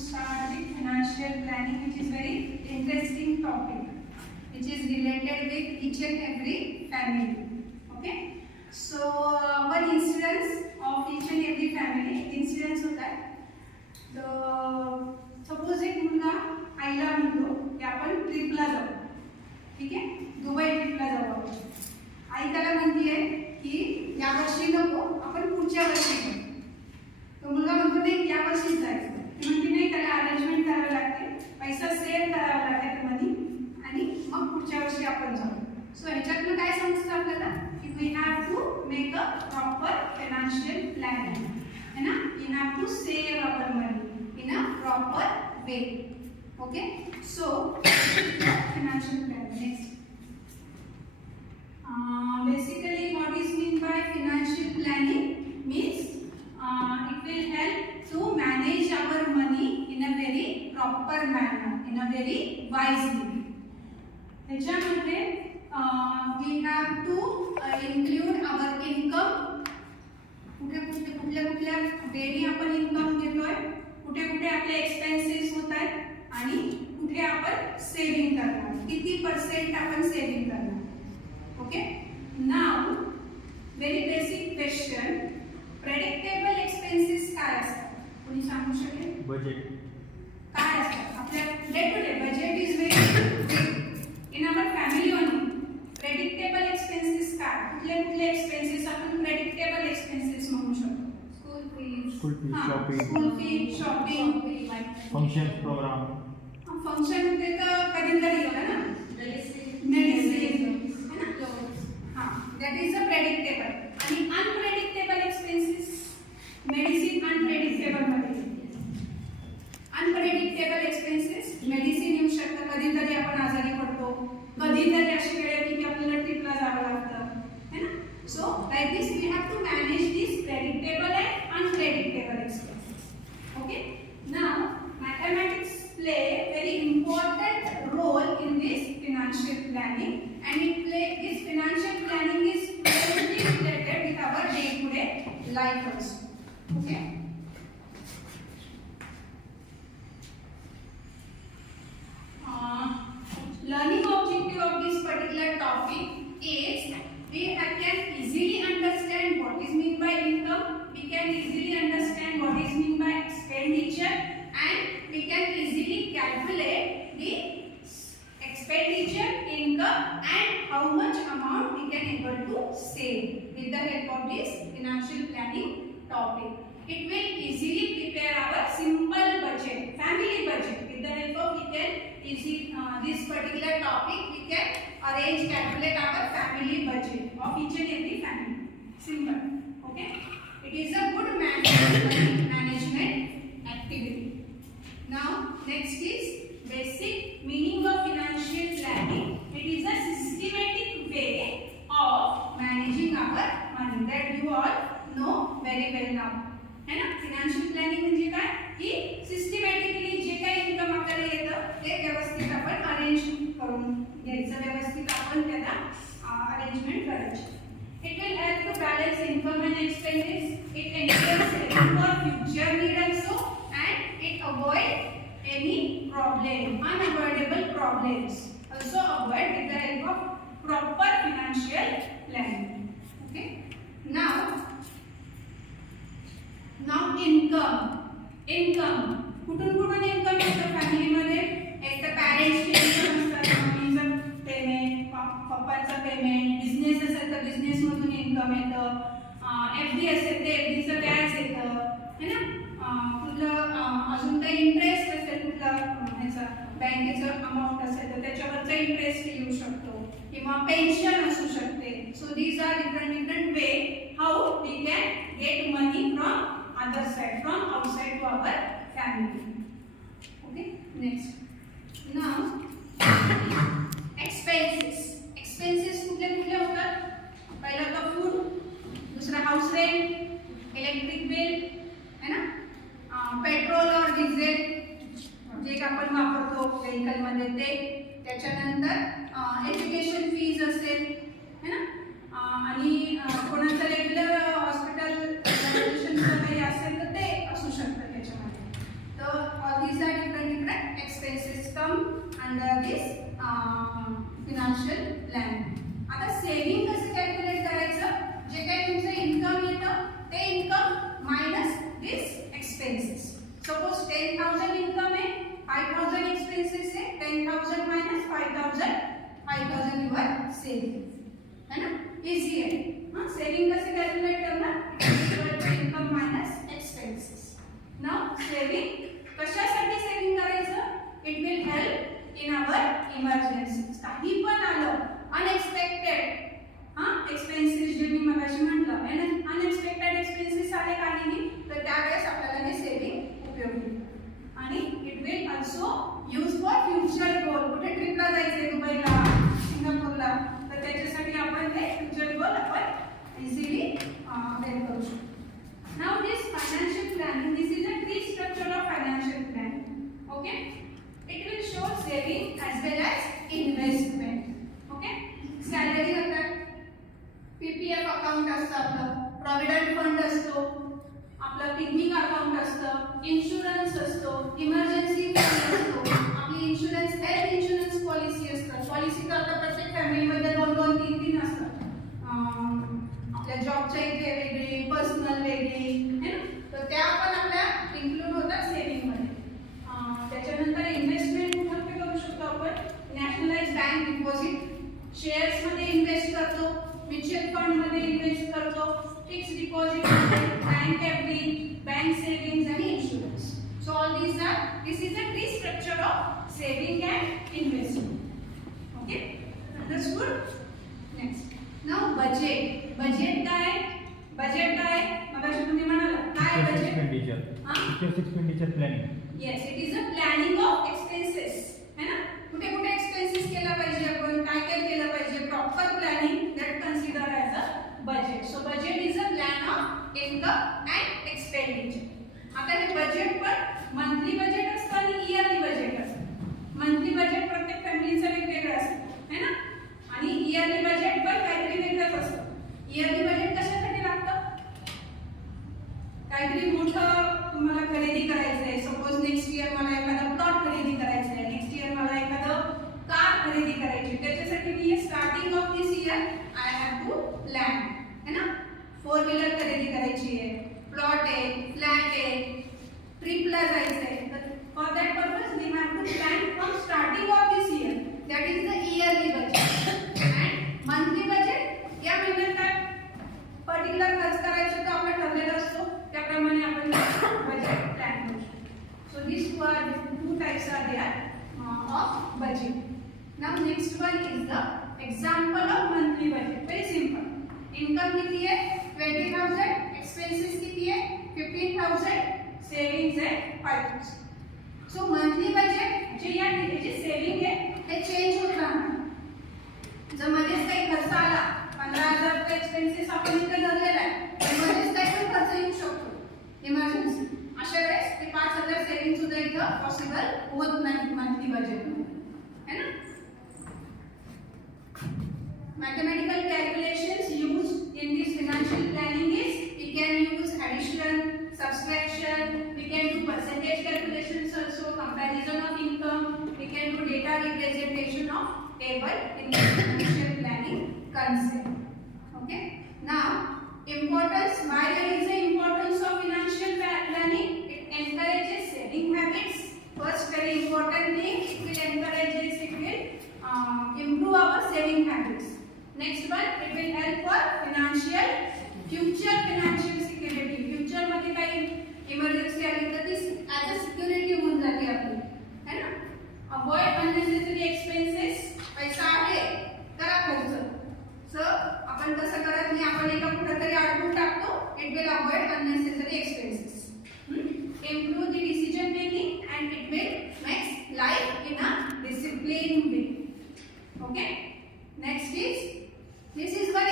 start with financial planning, which is very interesting topic, which is related with each and every family. Okay, so one incidence of each and every family incidence होता है. तर suppose एक मुलगा आईला म्हणतो की आपण ट्रिपला जाऊ, ठीक आहे, दुबई ट्रिपला जाऊ आपण. आई त्याला म्हणते की या वर्षी नको, आपण पुढच्या वर्षी जाऊ. तो मुलगा म्हणतो नाही या वर्षीच जायचं. ती म्हणते नाही, त्याला अरेंजमेंट करावी लागते, पैसा सेव्ह करावा लागेल मनी, आणि मग पुढच्या वर्षी आपण जाऊ. सो ह्याच्यातून काय समजतं आपल्याला की we have to make a proper financial planning, है ना. We have to save our money in a proper way. Okay, so financial planning. Next, basically what is mean by financial planning means it will help to manage our money in a very proper manner, in a very wisely. ह्याच्यामध्ये we have to include our income. कुठल्या वेळी आपण income घेतोय, कुठे आपले expenses होत आहेत, आणि कुठे आपण सेव्हिंग करणार, किती % आपण सेव्हिंग करणार. Okay, now very basic question, predictable expenses काय असतात, कोणी सांगू शकेल? बजेट काय असतात आपल्या day to day. Budget is very in our family only. Predictable expenses काय, कुठले एक्सपेन्सेस आपण प्रेडिक्टेबल एक्सपेन्सेस म्हणू शकतो? School fee, shopping, school fee, shopping, function program. Function ते तर कधीतरी येतं ना, medicine, that is a predictable. आणि unpredictable expenses, medicine unpredictable मध्ये. unpredictable expenses, medicine येऊ शकतं, कधीतरी आपण आजारी पडतो, कधीतरी अशी वेळ येते की आपल्याला ट्रिपला जावं लागतं, है ना. So like this we have to manage this predictable and unpredictable expenses. Okay, now mathematics play very important role in this financial planning, and this financial planning is closely related with our day-to-day life also. Okay. Learning objective of this particular topic is we can easily understand what is meant by income, we can easily understand what is meant by expenditure, and we can easily calculate the expenditure, income, and how much amount we can able to save with the help of this financial planning topic. It will easily prepare our simple budget, family budget. With the help of this particular topic, we can arrange, calculate our family budget of each and every family. Simple. Okay. It is a good management activity. Now next is basic meaning of financial planning. It is a systematic way of managing our money that you all know very well now. है ना. financial planning म्हणजे काय, की systematically जे काही income आपल्याला येतं ते व्यवस्थित आपण अरेंज करून घ्यायचं, व्यवस्थित आपण त्याला अरेंजमेंट करायची. It will help to balance income and expenses. It ensures saving for future need also, and it avoid any problem, unavoidable problems. Also avoid with the help of proper financial planning. Okay. Now income. कुठून income येतं फॅमिलीमध्ये? एक तर पॅरेंट्सचे income असतात, मम्मीचं payment, पप्पांचं payment, business असेल तर business मधून इन्कम येतं, एफडी असेल तर एफडीचं व्याज येतं, है ना. कुठलं अजून काही इंटरेस्ट असेल, कुठला ह्याचा बँकेचं अमाऊंट असेल तर त्याच्यावरचा इंटरेस्ट येऊ शकतो, किंवा पेन्शन असू शकते. So these are different way how we can get money from other side, from outside to our family. Okay, next, now expenses कुठले होतात? पहिला तर फूड, दुसरा हाऊस रेंट, इलेक्ट्रिक बिल, है ना, पेट्रोल और डिझेल जे आपण वापरतो व्हेकल मध्ये ते, त्याच्यानंतर एज्युकेशन फीज असेल, है ना, आणि कोणाचं रेग्युलर हॉस्पिटल काही असेल तर ते असू शकतं त्याच्यामध्ये. तर ऑल दिस सपोज 10,000 इनकम है, 5,000 एक्सपेंसेस है, 10,000 माइनस 5,000 युअर सेविंग, है ना, इजी है. हाँ, सेविंग कैसे कैलकुलेट करना, income minus expenses. Now saving कशासाठी सेविंग करायचं, it will help in our emergency. काही पण आलं अनएक्सपेक्टेड, हां, एक्सपेन्सेस जे मी मगाशी म्हटलं आहे ना, अनएक्सपेक्टेड एक्सपेन्सेस आले काहीही, तर त्यावेळेस आपल्याला हे सेविंग उपयोगी येईल. आणि it will also use for future goal. कुठे ट्रिपला जायचंय, दुबईला, सिंगापूरला, तर त्याच्यासाठी आपण हे फ्युचर गोल आपण इझिली मेक करू शकतो. Now this financial planning, this is a tree structure of financial planning. Okay, it will show saving as well as investment. Okay, salary account, PPF account असतं आपलं, provident fund असतो, आपलं picnic account असतं, insurance असतो, emergency fund असतो, आपली insurance, health insurance policy असतं. Policy तर आता प्रत्येक फॅमिली मध्ये 2-2, 3-3 असतात. आपल्या जॉबच्या इथे वेगळी, पर्सनल वेगळी, है ना, तर त्या पण आपल्या इन्क्लूड होतात सेविंग मध्ये. त्याच्यानंतर इन्व्हेस्टमेंट कुठे करू शकतो आपण, नॅशनलाइज बँक डिपॉझिट, शेअर्स मध्ये इन्व्हेस्ट करतो, म्युच्युअल फंड मध्ये इन्व्हेस्ट करतो, fixed deposit, bank FD, bank savings आणि insurance. So all this is a tree structure of saving and investment. Okay, understood. Next, now budget. Budget काय, budget काय, मगाशी तुम्ही म्हणाला काय budget, expenditure, teachers expenditure planning. Yes, it is a planning of expenses, है ना, कुठे कुठे एक्सपेन्सेस केला पाहिजे, आपण काय काय केलं पाहिजे, proper planning that consider as a budget. So budget is a plan of income and expenditure. आता हे बजेट पण मंथली बजेट असतं आणि इयरली बजेट असतं. मंथली बजेट प्रत्येक फॅमिलीचं वेगवेगळं असतं, है ना, आणि इयरली बजेट पण काहीतरी वेगळंच असतं. इयरली बजेट कशासाठी लागतं, काहीतरी मोठं तुम्हाला खरेदी करायचं आहे, सपोज नेक्स्ट इयर मला एखादा प्लॉट खरेदी करायचा आहे, नेक्स्ट इयर मला एखादं कार खरेदी करायची, त्याच्यासाठी मी starting of this year I have to plan, है ना, 4 व्हीलर खरेदी करायची आहे, प्लॉट आहे, फ्लॅट आहे, ट्रिपला जायचं आहे, तर for that purpose we have to plan from starting of this year, that is the yearly budget. And monthly budget, या महिन्यात काय पर्टिक्युलर खर्च करायचं तर आपलं ठरलेलं असतो, त्याप्रमाणे आपण बजेट प्लॅन करू शकतो. So this two types are there of budget. Now next one is the example of monthly budget. Very simple. Income किती आहे, 20,000, एक्सपेन्सेस किती आहे, 15,000, सेविंग्स आहे 5,000. सो मंथली बजेट जे याची सेविंग आहे ते चेंज होत राहणार. जर मध्येच काही खर्च आला, 15,000 चा एक्सपेन्सेस आपण इथे धरलेला आहे, मध्येच काही पण खर्च येऊ शकतो इमर्जन्सी, अशा वेळेस ते 5,000 सेविंग सुद्धा इथं पॉसिबल होत नाही मंथली बजेटमध्ये, है ना. Mathematical calculations used in this financial planning is we can use addition, subtraction, we can do percentage calculations also, comparison of income, we can do data representation of table in the financial planning concept. Okay. Now, importance. Why there is the importance of financial planning? It encourages saving habits. First, very important thing, it will encourages, it will improve our saving habits. Next one, it will help for future financial security. Future मध्ये काही emergency आली तर ती as a security होऊन जाते आपली, है ना. Avoid unnecessary expenses. पैसा आहे करा खर्च, सो आपण कसं करत नाही, आपण एका कुठेतरी अडकून टाकतो. It will avoid unnecessary expenses. Improve the decision making and it will makes life in a disciplined way. Okay. Next is, this is one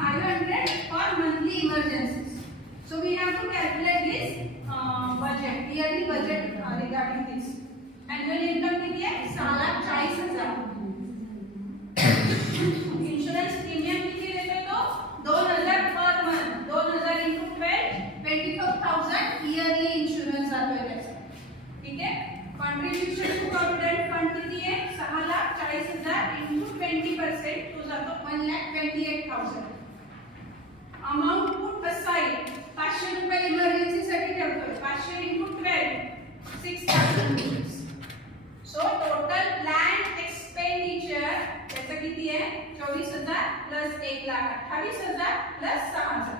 500 for monthly emergencies. So we have to calculate this budget, yearly budget regarding this. Annual income किती आहे? 6,40,000. Insurance premium किती देतो तो? 2,000 per month. 2,000 into 12, 24,000 yearly insurance जातोय त्याचा. ठीक आहे? Contribution to provident fund किती आहे? 6,40,000 into 20% तो जातो 1,28,000. Amount put aside 500 रुपये इमर्जन्सी साठी ठेवतोय. 500 into 12, 6,000 rupees. So total planned expenditure त्याचं किती आहे? 24,000 plus 1,28,000 plus 6,000.